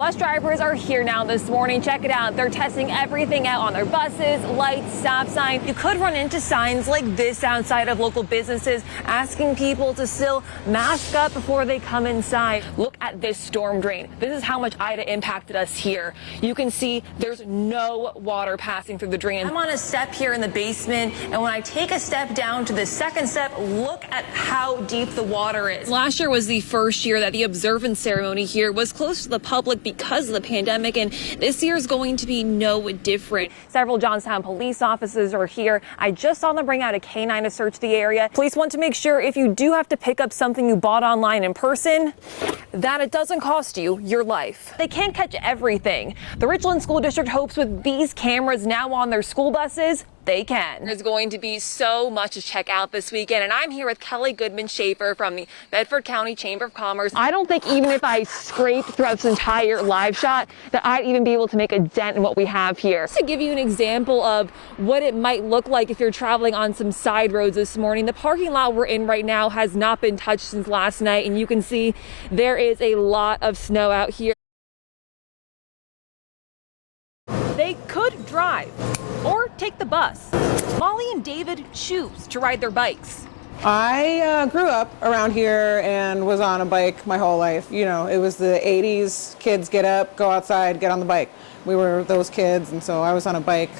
Bus drivers are here now this morning. Check it out. They're testing everything out on their buses, lights, stop signs. You could run into signs like this outside of local businesses asking people to still mask up before they come inside. Look at this storm drain. This is how much Ida impacted us here. You can see there's no water passing through the drain. I'm on a step here in the basement, and when I take a step down to the second step, look at how deep the water is. Last year was the first year that the observance ceremony here was closed to the public because of the pandemic, and this year is going to be no different. Several Johnstown police officers are here. I just saw them bring out a K9 to search the area. Police want to make sure if you do have to pick up something you bought online in person, that it doesn't cost you your life. They can't catch everything. The Richland School District hopes with these cameras now on their school buses, they can. There's going to be so much to check out this weekend, and I'm here with Kelly Goodman-Schaefer from the Bedford County Chamber of Commerce. I don't think even if I scraped throughout this entire live shot that I'd even be able to make a dent in what we have here. Just to give you an example of what it might look like if you're traveling on some side roads this morning, the parking lot we're in right now has not been touched since last night, and you can see there is a lot of snow out here. They could drive or take the bus. Molly and David choose to ride their bikes. I grew up around here and was on a bike my whole life. You know, it was the 80s, kids get up, go outside, get on the bike. We were those kids, and so I was on a bike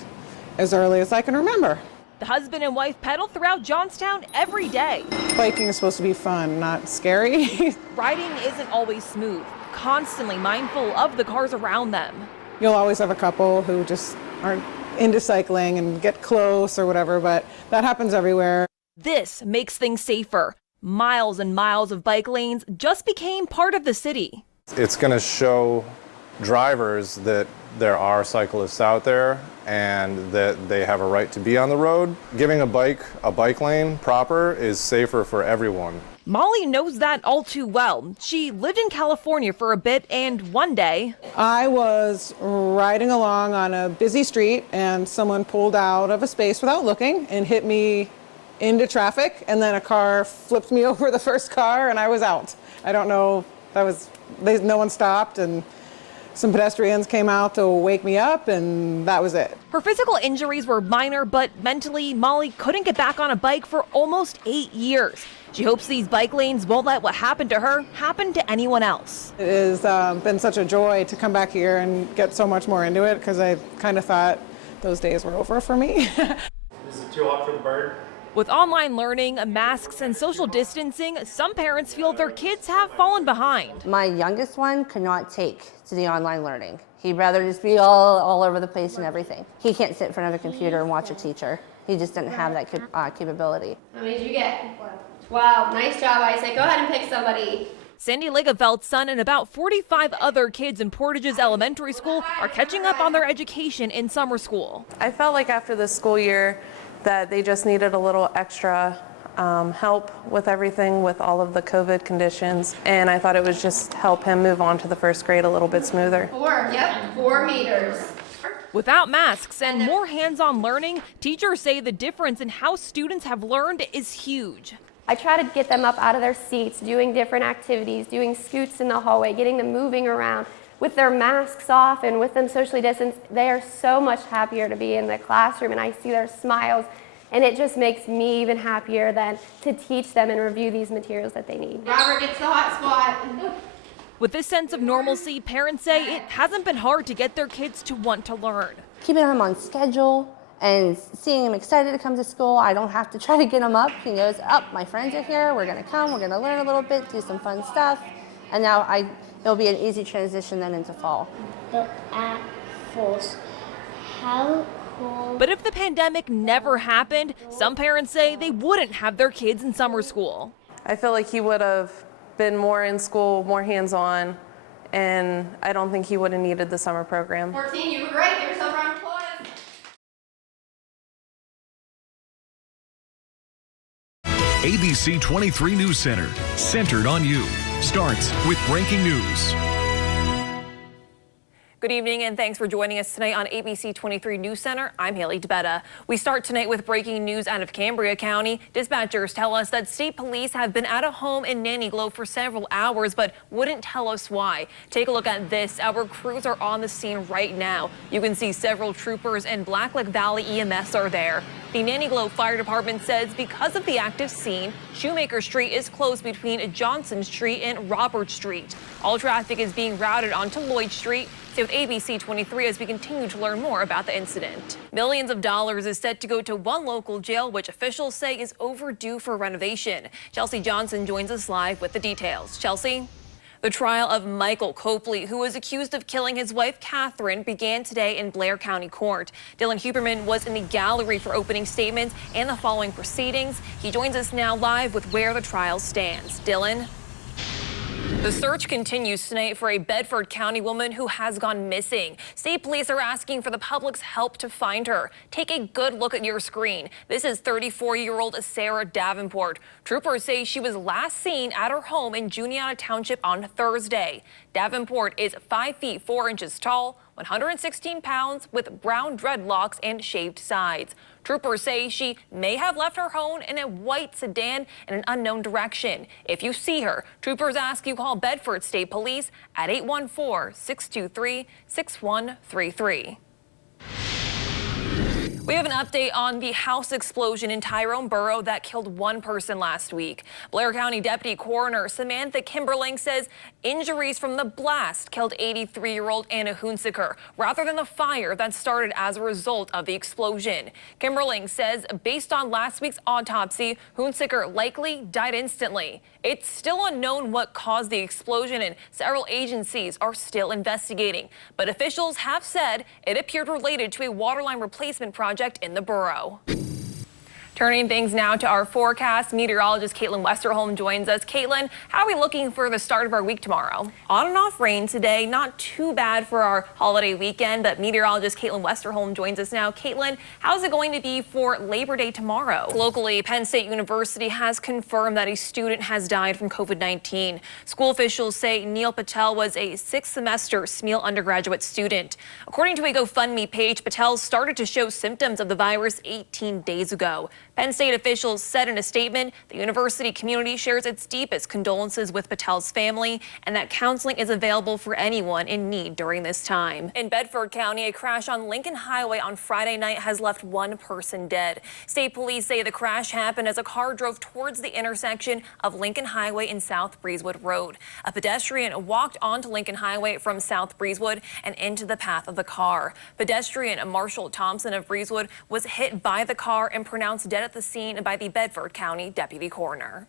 as early as I can remember. The husband and wife pedal throughout Johnstown every day. Biking is supposed to be fun, not scary. Riding isn't always smooth, constantly mindful of the cars around them. You'll always have a couple who just aren't into cycling and get close or whatever, but that happens everywhere. This makes things safer. Miles and miles of bike lanes just became part of the city. It's going to show drivers that there are cyclists out there and that they have a right to be on the road. Giving a bike lane proper is safer for everyone. Molly knows that all too well. She lived in California for a bit, and one day I was riding along on a busy street and someone pulled out of a space without looking and hit me into traffic, and then a car flipped me over the first car and I was out. I don't know, no one stopped, and some pedestrians came out to wake me up, and that was it. Her physical injuries were minor, but mentally, Molly couldn't get back on a bike for almost 8 years. She hopes these bike lanes won't let what happened to her happen to anyone else. It has been such a joy to come back here and get so much more into it, because I kind of thought those days were over for me. Is it too hot for the bird? With online learning, masks, and social distancing, some parents feel their kids have fallen behind. My youngest one could not take to the online learning. He'd rather just be all over the place and everything. He can't sit in front of a computer and watch a teacher. He just didn't have that capability. How many did you get? Wow, nice job, Isaac. Go ahead and pick somebody. Sandy Ligefeld's son and about 45 other kids in Portage's elementary school are catching up on their education in summer school. I felt like after this school year that they just needed a little extra help with everything, with all of the COVID conditions, and I thought it would just help him move on to the first grade a little bit smoother. 4 meters. Without masks and more hands-on learning, teachers say the difference in how students have learned is huge. I try to get them up out of their seats, doing different activities, doing scoots in the hallway, getting them moving around. With their masks off and with them socially distanced, they are so much happier to be in the classroom, and I see their smiles, and it just makes me even happier than to teach them and review these materials that they need. Robert gets the hot spot. With this sense of normalcy, parents say it hasn't been hard to get their kids to want to learn. Keeping him on schedule and seeing him excited to come to school. I don't have to try to get him up. He goes, my friends are here, we're gonna come, we're gonna learn a little bit, do some fun stuff. And now it'll be an easy transition then into fall. The Air Force, how cool. But if the pandemic never happened, some parents say they wouldn't have their kids in summer school. I feel like he would have been more in school, more hands-on, and I don't think he would have needed the summer program. 14, you were great. Give yourself a round of applause. ABC 23 News Center, centered on you, starts with breaking news. Good evening and thanks for joining us tonight on ABC 23 News Center. I'm Haleigh DiBetta. We start tonight with breaking news out of Cambria County. Dispatchers tell us that state police have been at a home in Nanny Glo for several hours, but wouldn't tell us why. Take a look at this. Our crews are on the scene right now. You can see several troopers and Blacklick Valley EMS are there. The Nanny Glo Fire Department says because of the active scene, Shoemaker Street is closed between Johnson Street and Robert Street. All traffic is being routed onto Lloyd Street. Stay with ABC 23 as we continue to learn more about the incident. Millions of dollars is set to go to one local jail, which officials say is overdue for renovation. Chelsea Johnson joins us live with the details. Chelsea? The trial of Michael Copley, who was accused of killing his wife, Catherine, began today in Blair County Court. Dylan Huberman was in the gallery for opening statements and the following proceedings. He joins us now live with where the trial stands. Dylan? The search continues tonight for a Bedford County woman who has gone missing. State police are asking for the public's help to find her. Take a good look at your screen. This is 34-year-old Sarah Davenport. Troopers say she was last seen at her home in Juniata Township on Thursday. Davenport is 5 feet 4 inches tall, 116 pounds, with brown dreadlocks and shaved sides. Troopers say she may have left her home in a white sedan in an unknown direction. If you see her, troopers ask you call Bedford State Police at 814-623-6133. We have an update on the house explosion in Tyrone Borough that killed one person last week. Blair County Deputy Coroner Samantha Kimberling says injuries from the blast killed 83-year-old Anna Hunsaker rather than the fire that started as a result of the explosion. Kimberling says based on last week's autopsy, Hunsaker likely died instantly. It's still unknown what caused the explosion and several agencies are still investigating. But officials have said it appeared related to a waterline replacement project in the borough. Turning things now to our forecast, meteorologist Caitlin Westerholm joins us. Caitlin, how are we looking for the start of our week tomorrow? On and off rain today, not too bad for our holiday weekend, but meteorologist Caitlin Westerholm joins us now. Caitlin, how's it going to be for Labor Day tomorrow? Locally, Penn State University has confirmed that a student has died from COVID-19. School officials say Neil Patel was a 6th semester Smeal undergraduate student. According to a GoFundMe page, Patel started to show symptoms of the virus 18 days ago. Penn State officials said in a statement the university community shares its deepest condolences with Patel's family and that counseling is available for anyone in need during this time. In Bedford County, a crash on Lincoln Highway on Friday night has left one person dead. State police say the crash happened as a car drove towards the intersection of Lincoln Highway and South Breezewood Road. A pedestrian walked onto Lincoln Highway from South Breezewood and into the path of the car. Pedestrian Marshall Thompson of Breezewood was hit by the car and pronounced dead at the scene by the Bedford County Deputy Coroner.